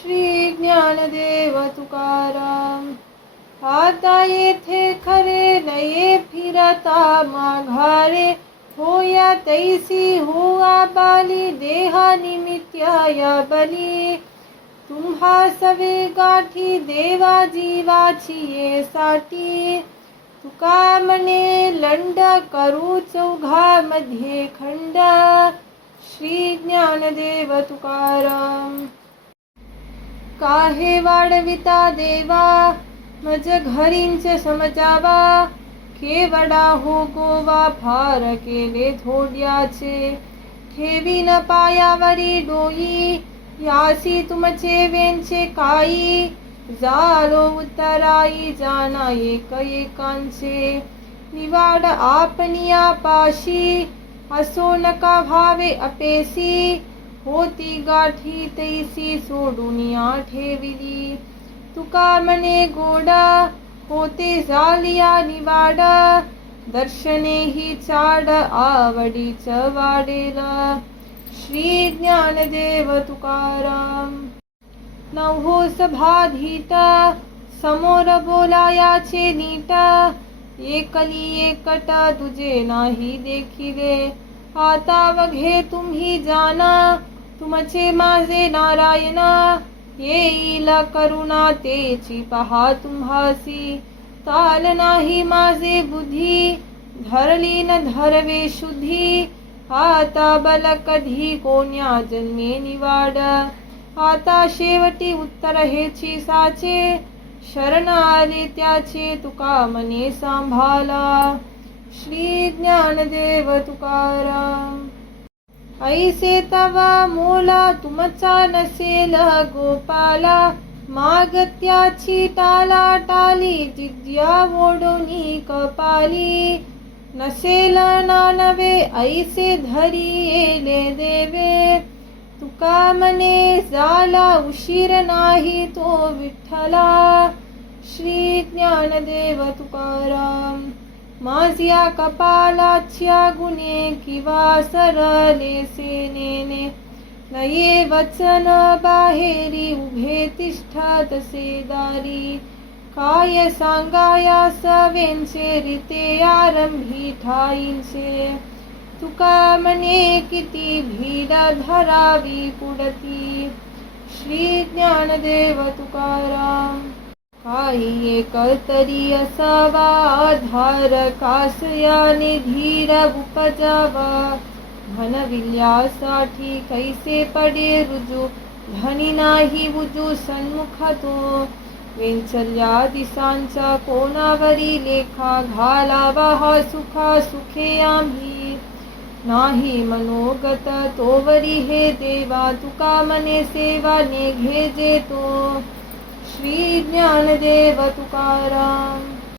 श्री ज्ञानदेव तुकाराम. आता येथे खरे नये फिरता माघारे, होया तैसी हुआ बाली देहा निमित्या या बली. तुम्हा सवे गाठी देवा जीवाची ये साठी, तुका मने लंड करू चौघा मध्ये खंड. श्री ज्ञानदेव तुकाराम. काहे वाढविता देवा मज घरींच समजावा, केवडा हो गोवा फार केले थोड्याचे. ठेवी न पायावरी डोई, यासी तुमचे वेंचे काई. जालो उतराई जाना एक एकांचे, निवाड आपनिया पाशी. असो नका व्हावे अपेसी, होती गाठी तैसी सोडूनिया ठेविली. तुका मने गोडा होते झालिया निवाड, दर्शने ही चाड आवडीच वाडेला. श्री ज्ञानदेव तुकाराम. नवहो सभाधीटा समोर बोलायाचे नीटा, एकली एकटा तुझे नाही देखिले. आता वघे तुम्ही जाना, तुमचे माझे नारायणा. येईल करुणा तेची पहा तुम्हासी, ताल नाही माझे बुद्धी. धरली न धरवे शुद्धी, आता बल कधी कोण्या जन्मे निवाड. आता शेवटी उत्तर हेची साचे, शरण आले त्याचे तुका मने सांभाला. श्री ज्ञानदेव तुकाराम. ऐसे तवा मोला तुमचा नसेल गोपाला, मागत्याची टाला टाली जिद्या ओढोनी कपाली. नसेल नानवे ऐसे धरी येले देवे, तुका मने झाला उशीर नाही तो विठ्ठला. श्री ज्ञानदेव तुकाराम. माझ्या कपालाच्या गुणे किंवा सरले सेनेने, नये वचन बाहेरी उभे तिष्ठा तसे दारी. काय सांगाया सवेंचे रीते आरंभी ठाईंचे, तुका मने किती भीड धरावी पुढती. श्री ज्ञानदेव तुकाराम. काही एक तरी असावा आधार, कासयाने धीर उपजावा. धनविल्यासाठी कैसे पडे रुजू, धनी नाही उजू सन्मुख तो. वेंचल्या दिसांचा कोणावरी लेखा, घालावा हा सुखा सुखे आम्ही. नाही मनोगत तोवरी हे देवा, तुका मने सेवा ने घे जे तो. श्री ज्ञानदेव तुकाराम.